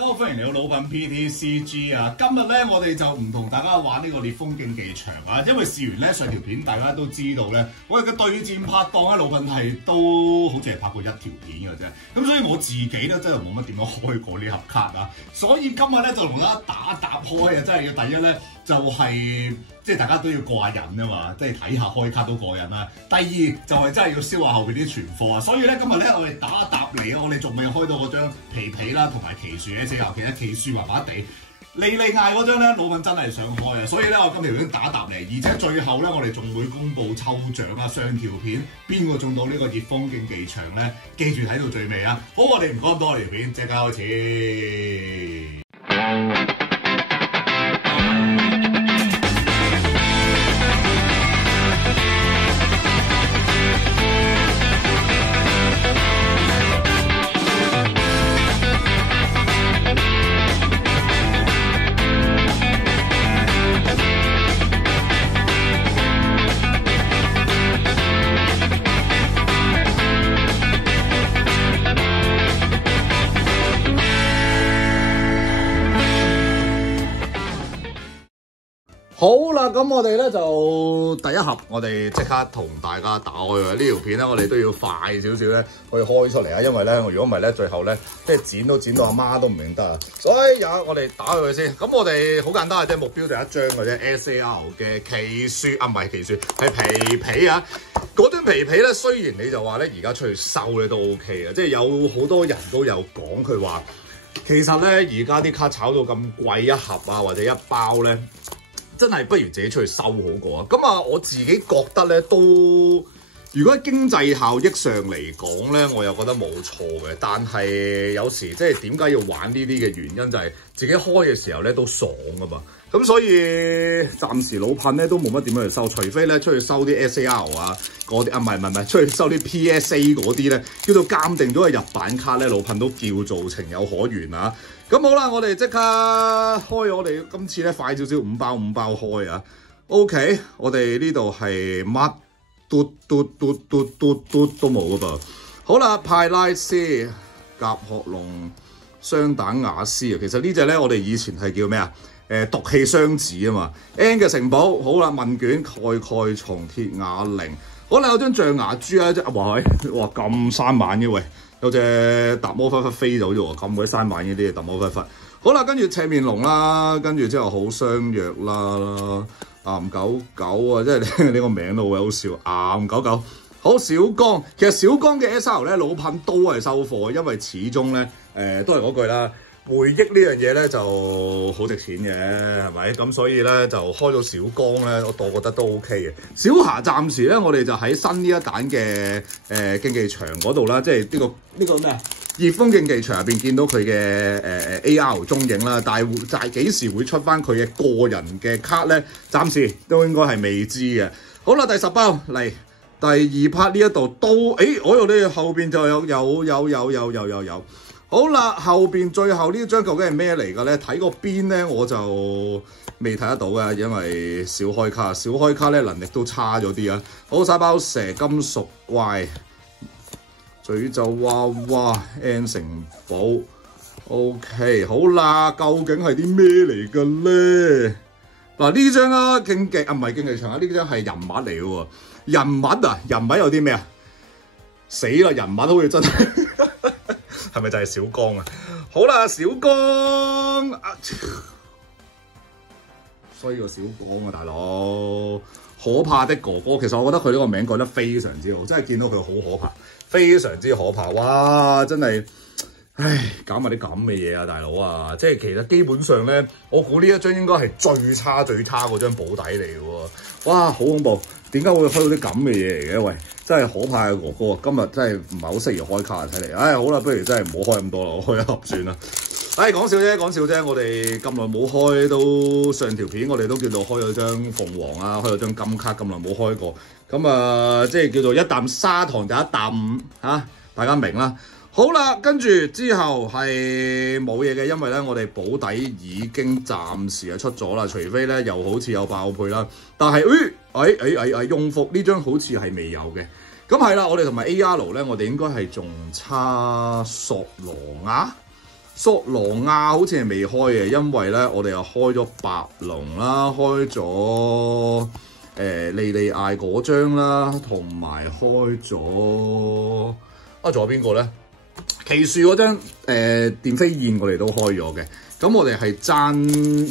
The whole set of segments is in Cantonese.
家好，歡迎嚟到魯賓 PTCG 啊！今日咧，我哋就唔同大家玩呢個烈風競技場啊，因為試完咧上條片，大家都知道咧，我哋嘅對戰拍檔咧，魯賓係都好似係拍過一條片嘅啫。咁所以我自己咧真係冇乜點樣開過呢盒卡啊，所以今日咧就同大家打搭開啊！真係要第一咧就係、即係大家都要過下癮啊嘛，即係睇下開卡都過癮啦。第二就係真係要燒下後邊啲存貨啊，所以咧今日咧我哋打一搭嚟啊，我哋仲未開到嗰張皮啦，同埋奇樹嘅時候，其實奇樹麻麻地，利嗌嗰張咧，魯賓真係想開啊，所以咧我今條已經打一搭嚟，而且最後咧我哋仲會公佈抽獎啦，上條片邊個中到呢個烈風競技場咧，記住睇到最尾啊！好，我哋唔講咁多條片，即刻開始。好啦，咁我哋咧就第一盒，我哋即刻同大家打開啊！呢條片咧，我哋都要快少少咧，去開出嚟啊！因為咧，如果唔係咧，最後咧，即係剪到阿媽都唔認得啊！所以我哋打開佢先。咁我哋好簡單嘅啫，目標就一張嘅啫 ，SAR 嘅奇樹啊，唔係奇樹，係皮啊！嗰張皮咧，雖然你就話咧，而家出去收咧都 OK 嘅，即係有好多人都有講佢話，其實咧而家啲卡炒到咁貴一盒啊，或者一包咧。真係不如自己出去收好過啊！咁啊，我自己覺得咧都，如果喺經濟效益上嚟講咧，我又覺得冇錯嘅。但係有時即係點解要玩呢啲嘅原因，就係自己開嘅時候咧都爽㗎嘛。咁所以暫時魯賓咧都冇乜點樣去收，除非咧出去收啲 SAR 啊嗰啲啊，唔係出去收啲 PSA 嗰啲咧，叫做鑑定咗係日版卡咧，魯賓都叫做情有可原啊！咁好啦，我哋即刻開，我哋今次咧快少少5包開啊 ！OK， 我哋呢度係乜嘟都冇噶噃。好啦，派拉斯、甲殼龍、雙蛋雅斯啊，其實呢隻咧我哋以前係叫咩啊？毒氣雙子啊嘛。N 嘅城堡，好啦，問卷蓋蟲、鐵啞鈴，好啦，有張象牙珠啊，哇咁生猛嘅喂！有隻達摩狒狒飛走咗喎，咁鬼生猛嘅啲達摩狒狒。好啦，跟住赤面龍啦，跟住之後好相約啦，岩狗狗啊，即係呢個名都好笑，岩狗狗。好小江，其實小江嘅 SR 咧，魯賓都係收貨，因為始終咧都係嗰句啦。回憶呢樣嘢咧就好值錢嘅，係咪？咁所以咧就開到小江咧，我覺得都 OK 嘅。小霞暫時咧，我哋就喺新呢一彈嘅競技場嗰度啦，即係呢個咩啊？烈風競技場入邊見到佢嘅AR 蹤影啦，但係就係幾時會出翻佢嘅個人嘅卡咧？暫時都應該係未知嘅。好啦，第10包嚟第2 part 呢一度都，我度呢後邊就有。好啦，後邊最後呢張究竟係咩嚟嘅咧？睇個邊咧我就未睇得到嘅，因為少開卡咧能力都差咗啲啊！好，晒包蛇金屬怪，詛咒娃娃 N 城堡 ，OK， 好啦，究竟係啲咩嚟嘅咧？嗱呢張啊競技啊唔係競技場啊，呢張係人物嚟嘅喎，人物有啲咩啊？死啦，人物好似真係〜係咪就係小江啊？好啦，小江啊，衰個小江啊，大佬！可怕的哥哥，其實我覺得佢呢個名改得非常之好，真係見到佢好可怕，非常之可怕！哇，真係，唉，搞埋啲咁嘅嘢啊，大佬啊！即係其實基本上咧，我估呢一張應該係最差嗰張保底嚟嘅喎！哇，好恐怖！點解會開到啲咁嘅嘢嚟嘅？喂，真係可怕嘅哥哥啊！今日真係唔係好適宜開卡啊！睇嚟，唉，好啦，不如真係唔好開咁多啦，我開一盒算啦。唉，講笑啫，我哋咁耐冇開，都上條片我哋都叫做開咗張鳳凰啊，開咗張金卡，咁耐冇開過，咁啊，即係叫做一啖砂糖就一啖嚇，大家明啦。好啦，跟住之後係冇嘢嘅，因為咧我哋保底已經暫時係出咗啦，除非咧又好似有爆配啦。但係用服呢張好似係未有嘅。咁係啦，我哋同埋 AR 咧，我哋應該係仲差索羅亞索羅亞好似係未開嘅，因為咧我哋又開咗白龍啦，開咗莉莉艾嗰張啦，同埋開咗仲有邊個咧？奇樹嗰張電飛燕我哋都開咗嘅，咁我哋係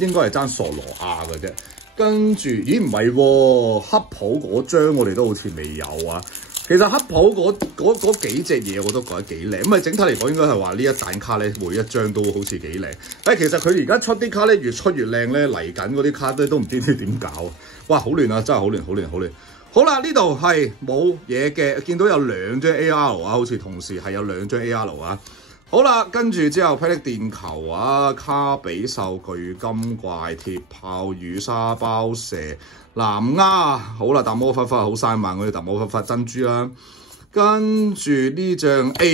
應該係爭索羅亞嘅啫。跟住，咦唔係喎，黑普嗰張我哋都好似未有啊。其實黑普嗰幾隻嘢我都覺得幾靚，咁啊整體嚟講應該係話呢一彈卡咧，每一張都好似幾靚。其實佢而家出啲卡咧越出越靚咧，嚟緊嗰啲卡咧都唔知點搞。哇，好亂啊，真係好亂，好亂，好亂。好啦，呢度係冇嘢嘅，見到有2張 AR 啊，好似同時係有2張 AR 啊。好啦，跟住之後霹靂電球啊、卡比獸、巨金怪、鐵炮、雨沙包蛇、藍鴉，好啦，達摩忽忽好嘥慢嗰啲達摩忽忽珍珠啦。跟住呢張哎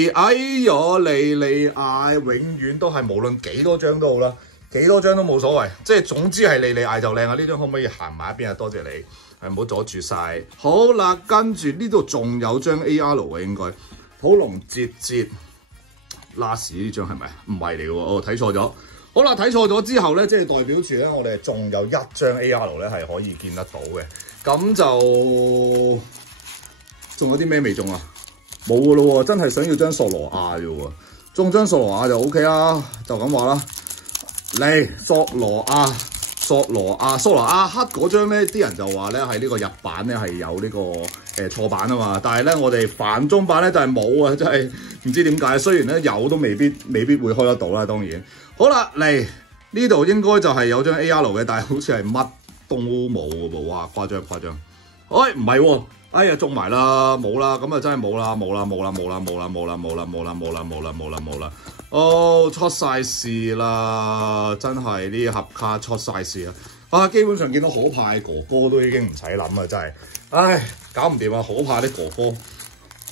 呀莉莉艾，永遠都係無論幾多張都好啦，幾多張都冇所謂，即係總之係莉莉艾就靚啊！呢張可唔可以行埋一邊啊？多謝你，唔好阻住晒。好啦，跟住呢度仲有張 AR 嘅應該，普龍節節。last 呢張係咪？唔係嚟喎，睇錯咗。好啦，睇錯咗之後咧，即係代表住咧，我哋仲有1張 AR 咧係可以見得到嘅。咁就仲有啲咩未中啊？冇噶咯喎，真係想要張索羅亞嘅喎。中張索羅亞就 OK 啦，就咁話啦。嚟索羅亞黑嗰張咧，啲人就話咧喺呢個日版咧係有呢個錯版啊嘛，但係咧我哋繁中版咧就係冇啊，真係唔知點解。雖然咧有都未必會開得到啦，當然。好啦，嚟呢度應該就係有張 AR 嘅，但係好似係乜都冇嘅噃，哇！誇張。唔係喎，哎呀中埋啦，冇啦，咁啊真係冇啦。哦，出晒事啦！真係呢盒卡出晒事啊！基本上見到可怕嘅哥哥都已經唔使諗啊，真係，唉，搞唔掂啊！可怕啲哥哥，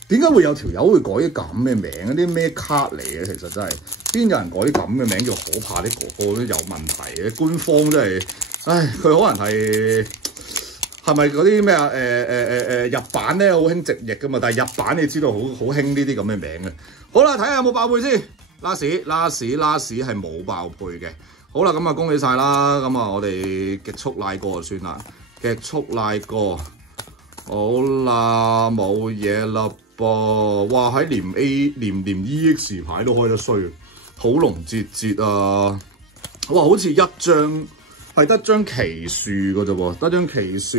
點解會有條友會改啲咁嘅名？啲咩卡嚟嘅？其實真係邊有人改啲咁嘅名叫可怕啲哥哥都有問題嘅。官方真係，唉，佢可能係咪嗰啲咩啊？日版咧好興直譯噶嘛，但係日版你知道好興呢啲咁嘅名嘅。好啦，睇下有冇爆配先。拉屎係冇爆配嘅。好啦，咁啊恭喜晒啦！咁啊我哋極速拉過就算啦，極速拉過。好啦，冇嘢啦噃。哇！喺連 EX 牌都開得衰，好龍節節啊！哇，好似一張係得張奇樹嘅啫喎，得張奇樹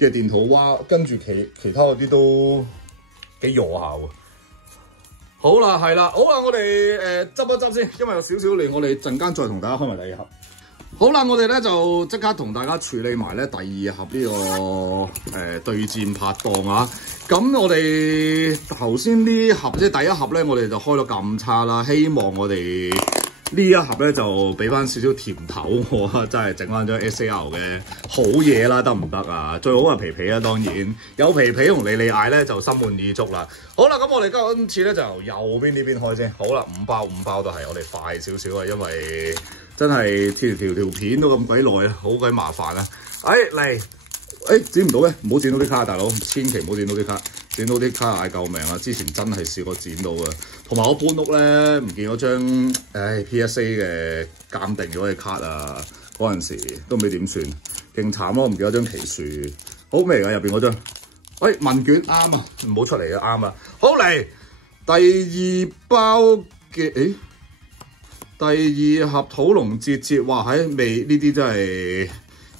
嘅電土蛙，跟住其他嗰啲都幾弱下喎。好啦，係啦，好啦，我哋執一執先，因為有少少亂，我哋陣間再同大家開埋第二盒。好啦，我哋咧就即刻同大家處理埋咧第二盒呢個對戰拍檔啊。咁我哋頭先呢盒即係第一盒咧，我哋就開到咁差啦，希望我哋呢一盒咧就俾翻少少甜頭我啊，真係整翻張 SAR 嘅好嘢啦，得唔得啊？最好係皮皮啦，當然有皮皮同莉莉艾咧就心滿意足啦。好啦，咁我哋今次咧就由右邊呢邊開先。好啦，5包都係我哋快少少啊，因為真係條片都咁鬼耐啊，好鬼麻煩啊！嚟，剪唔到嘅，唔好剪到啲卡，大佬，千祈唔好剪到啲卡，剪到啲卡嗌救命啊！之前真係試過剪到嘅，同埋我搬屋咧唔見咗張PSA 嘅鑑定咗嘅卡啊，嗰陣時都唔知點算，勁慘咯，唔見咗張奇樹，好味㗎入邊嗰張。問卷啱啊，唔好出嚟啊，啱啊。好嚟，第二包嘅，第二盒土龍節節，哇喺未呢啲真係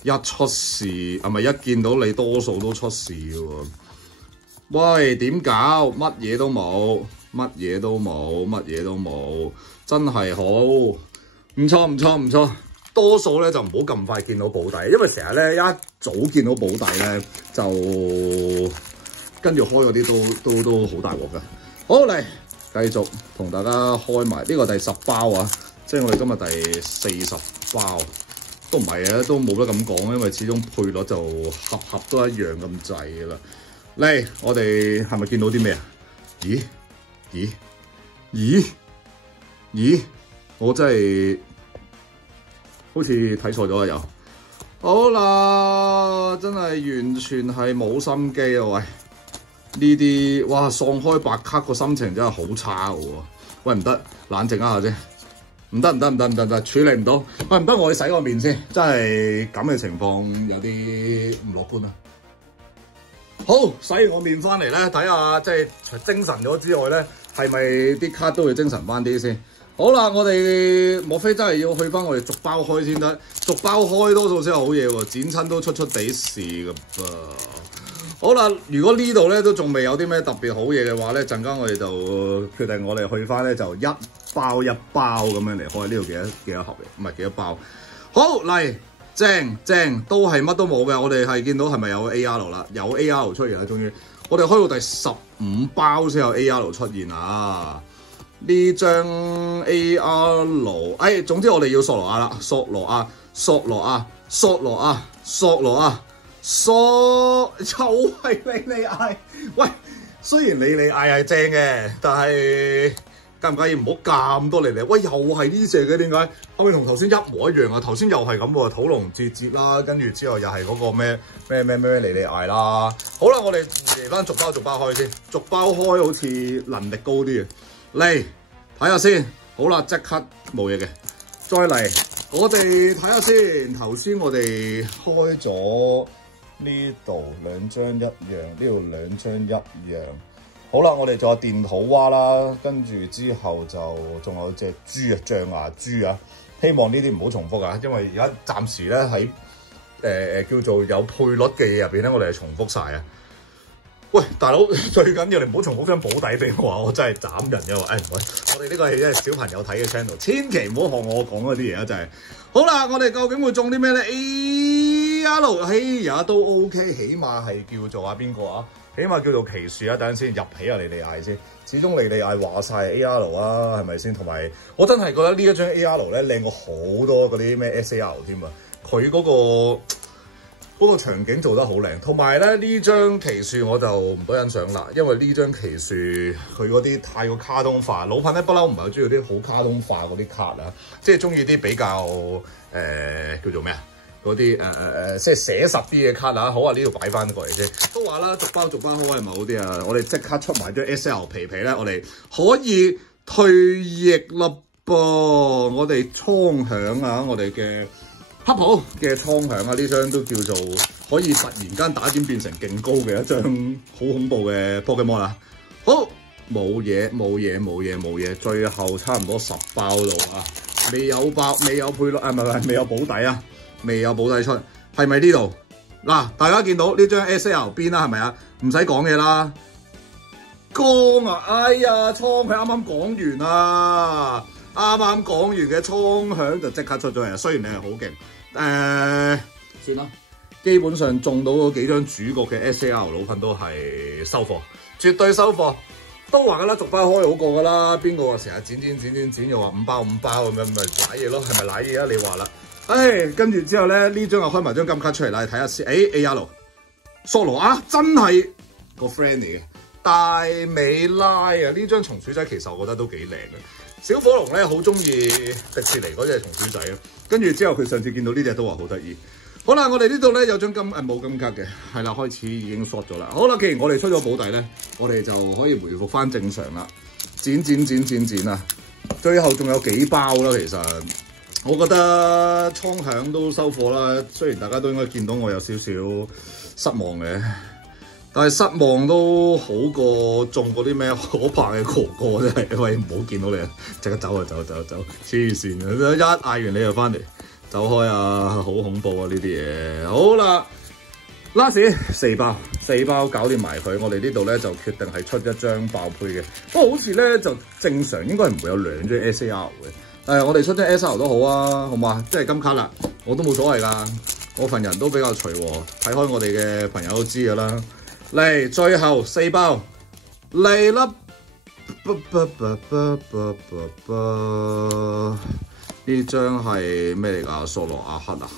一出事，係咪一見到你多數都出事嘅喎？喂，點搞？乜嘢都冇，真係好，唔錯。多數咧就唔好咁快見到保底，因為成日咧一早見到保底咧就跟住開嗰啲都好大鑊㗎。好嚟，繼續同大家開埋呢個第10包啊，即係我哋今日第40包，都唔係啊，都冇得咁講，因為始終配率就盒都一樣咁滯㗎啦。嚟，我哋係咪見到啲咩啊？咦？我真係〜好似睇錯咗啊！又好啦，真係完全係冇心機啊！喂，呢啲哇喪開白卡個心情真係好差嘅喎！喂，唔得，冷靜一下先，唔得，處理唔到。喂，唔得，我去洗個面先，真係咁嘅情況有啲唔樂觀啊！好，洗完我面翻嚟咧，睇下即係除精神咗之外咧，係咪啲卡都會精神翻啲先？好啦，我哋莫非真係要去翻我哋逐包開先得？逐包開多數先係好嘢喎，剪親都出地事㗎噃。好啦，如果呢度咧都仲未有啲咩特別好嘢嘅話咧，陣間我哋就決定我哋去翻咧就一包一包咁樣嚟開。呢度幾多盒嚟？唔係幾多包？好嚟，正都係乜都冇嘅。我哋係見到係咪有 AR 啦？有 AR 出現啦，終於。我哋開到第15包先有 AR 出現啊！呢張 AR， 總之我哋要索羅亞啦，索羅亞，又係莉莉艾。喂，雖然莉莉艾係正嘅，但係介唔介意唔好咁多莉莉？喂，又係呢隻嘅，點解？後面同頭先一模一樣啊！頭先又係咁喎，土龍節啦，跟住之後又係嗰個咩莉莉艾啦。好啦，我哋嚟翻逐包開先，逐包開好似能力高啲嘅。嚟睇下先，好啦，即刻冇嘢嘅，再嚟，我哋睇下先。頭先我哋開咗呢度2張一樣，呢度2張一樣。好啦，我哋仲有電土蛙啦，跟住之後就仲有隻豬啊，象牙豬啊。希望呢啲唔好重複啊，因為而家暫時咧喺叫做有配率嘅嘢入邊咧，我哋係重複晒啊。喂，大佬，最緊要你唔好重複張保底俾我啊！我真係斬人嘅喎。唔好，我哋呢個係小朋友睇嘅 channel， 千祈唔好學我講嗰啲嘢啊！真係。好啦，我哋究竟會中啲咩咧 ？AR 嘿呀都 OK， 起碼係叫做邊個啊？起碼叫做奇樹啊！等陣先入起啊，莉莉艾先。始終莉莉艾話晒 AR 啊，係咪先？同埋我真係覺得呢一張 AR 咧靚過好多嗰啲咩 SAR 添啊！佢嗰個場景做得好靚，同埋咧呢張奇樹我就唔多欣賞啦，因為呢張奇樹佢嗰啲太過卡通化，老噴咧不嬲唔係好中意啲好卡通化嗰啲卡啊，即係中意啲比較叫做咩啊？嗰啲即係寫實啲嘅卡啊。好啊，呢度擺翻過嚟先。都話啦，逐包開係咪好啲啊？我哋即刻出埋張 SL 皮咧，我哋可以退役啦噃！我哋倉響啊，我哋嘅黑袍嘅倉響啊，呢張都叫做可以突然間打點變成勁高嘅一張好恐怖嘅 Pokemon 啦。好，冇嘢，最後差唔多10包度啊，未有配率啊，唔係未有保底啊，未有保底出，係咪呢度？嗱，大家見到呢張 SL 邊啦，係咪啊？唔使講嘢啦。光啊！哎呀，倉響啱啱講完啊，啱講完嘅倉響就即刻出咗嚟。雖然你係好勁。算啦，基本上中到嗰幾張主角嘅 SAR 老噴都係收貨，絕對收貨。都話噶啦，逐包開好過噶啦。邊個話成日剪又話5包咁樣，咪瀨嘢咯？係咪瀨嘢啊？你話啦。跟住之後咧，呢張又開埋張金卡出嚟啦，你睇下先。AR 索羅啊，真係個 friend 嚟嘅。大美拉啊，呢張松鼠仔其實我覺得都幾靚嘅。小火龍咧好中意迪士尼嗰隻松鼠仔啊。跟住之後，佢上次見到呢隻都話好得意。好啦，我哋呢度咧有張冇金卡嘅，係啦，開始已經 short 咗啦。好啦，既然我哋出咗保底咧，我哋就可以回復翻正常啦。剪啊！最後仲有幾包啦，其實我覺得倉響都收貨啦。雖然大家都應該見到我有少少失望嘅，但係失望都好過中嗰啲咩可怕嘅哥真係。喂，唔好見到你啊，即刻走啊！走！黐線啊！一嗌完你就翻嚟，走開啊！好恐怖啊！呢啲嘢。好啦 ，last 4包搞掂埋佢。我哋呢度咧就決定係出一張爆配嘅。不過好似咧就正常應該唔會有2張 SAR 嘅。我哋出張 SAR 都好啊，好嘛？即係金卡啦，我都冇所謂㗎。我份人都比較隨和，睇開我哋嘅朋友都知㗎啦。嚟，最後4包嚟啦！呢張係咩嚟㗎？索羅亞克啊，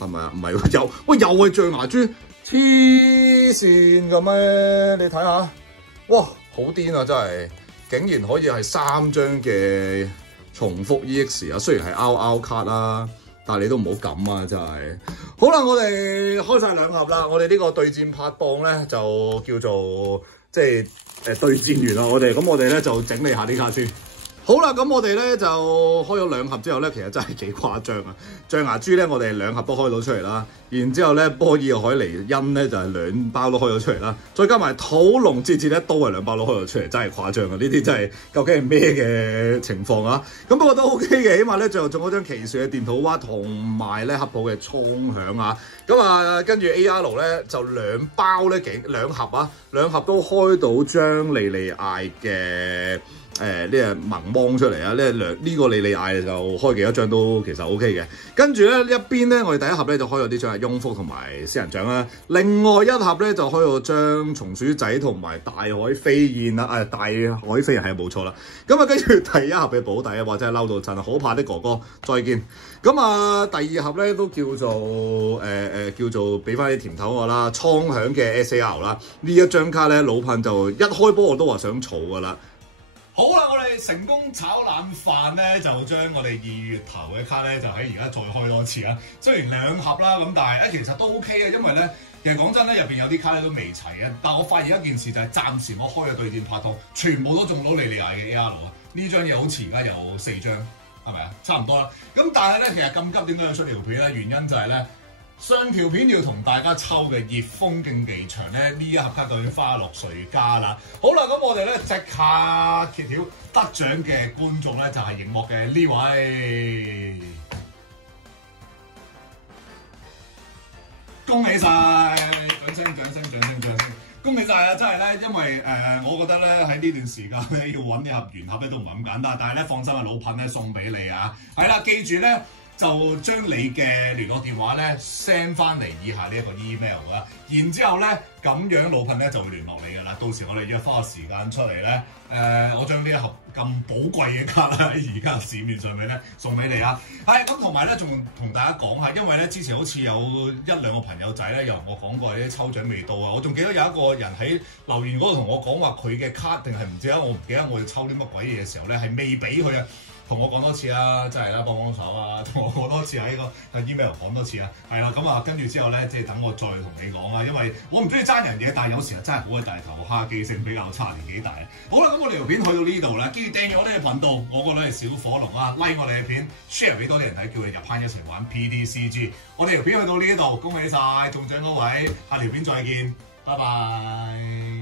係咪啊？唔係喎，又係象牙豬，黐線嘅咩？你睇下，哇，好癲啊！真係，竟然可以係3張嘅重複 EX 啊！雖然係 RR 卡啦。但係你都唔好咁啊！真係好啦，我哋開晒2盒啦。我哋呢個對戰拍檔咧就叫做即係對戰完啦。我哋咧就整理下啲卡先。好啦，咁我哋咧就開咗2盒之後咧，其實真係幾誇張啊！象牙珠咧，我哋2盒都開到出嚟啦。然之後咧，波爾海尼恩咧就係2包都開咗出嚟啦。再加埋土龍節節咧，都係2包都開咗出嚟，真係誇張啊！呢啲真係究竟係咩嘅情況啊？咁不過都 OK 嘅，起碼咧最後中咗張奇樹嘅電土蛙同埋咧黑寶嘅衝響啊！咁啊，跟住 AR 咧就2包咧2盒啊，2盒都開到張莉莉艾嘅。呢個萌芒出嚟啊！呢個莉莉艾就開幾多張都其實 O K 嘅。跟住咧一邊咧，我哋第1盒咧就開咗啲張係雍福同埋仙人掌啦。另外1盒咧就開咗張松鼠仔同埋大海飛燕啦。大海飛燕係冇錯啦。咁啊，跟住第1盒嘅保底啊，或者係嬲到震啊！可怕的哥哥再見。咁啊，第2盒咧都叫做俾翻啲甜頭我啦。蒼響嘅 SAR 啦，呢一張卡咧老噴就一開波我都話想儲噶啦。好啦，我哋成功炒冷飯咧，就將我哋2月頭嘅卡咧，就喺而家再開多次啊！雖然2盒啦，咁但係其實都 OK 嘅，因為咧其實講真咧，入邊有啲卡咧都未齊啊。但係我發現一件事就係，暫時我開嘅對戰拍拖全部都中到莉莉艾嘅 AR 啊！呢張嘢好似而家有4張，係咪啊？差唔多啦。咁但係咧，其實咁急點解要出條片咧？原因就係咧。上條片要同大家抽嘅熱風競技場咧，呢1盒卡究竟花落誰家啦？好啦，咁我哋咧即刻揭曉得獎嘅觀眾咧，就係熒幕嘅呢位，恭喜晒！掌聲！恭喜晒啊！真係咧，因為我覺得咧喺呢段時間咧要揾1盒原盒咧都唔係咁簡單，但係咧放心啊，老噴咧送俾你啊！係啦，記住咧。就將你嘅聯絡電話咧 send 翻嚟以下呢一個 email 啦，然之後咧咁樣老噴咧就會聯絡你噶啦，到時我哋約花個時間出嚟咧，我將呢1盒咁寶貴嘅卡啦，而家市面上面咧送俾你啊，係咁同埋咧仲同大家講下，因為咧之前好似有1、2個朋友仔咧又同我講過啲抽獎未到啊，我仲記得有一個人喺留言嗰度同我講話佢嘅卡定係唔知啊，我唔記得我要抽啲乜鬼嘢嘅時候咧係未俾佢啊。同我講多次啦，真係啦，幫手啊！同我講多次喺個 email 講多次啊，係啦，咁啊，跟住之後咧，即係等我再同你講啊，因為我唔中意爭人嘢，但係有時啊真係好鬼大頭蝦，記性比較差，年紀大。好啦，咁我哋條片去到呢度啦，跟住訂閱我哋嘅頻道，我個女係小火龍啊 ，like 我哋嘅片 ，share 俾多啲人睇，叫佢入班一齊玩 PDCG。我哋條片去到呢度，恭喜晒中獎嗰位，下條片再見，拜拜。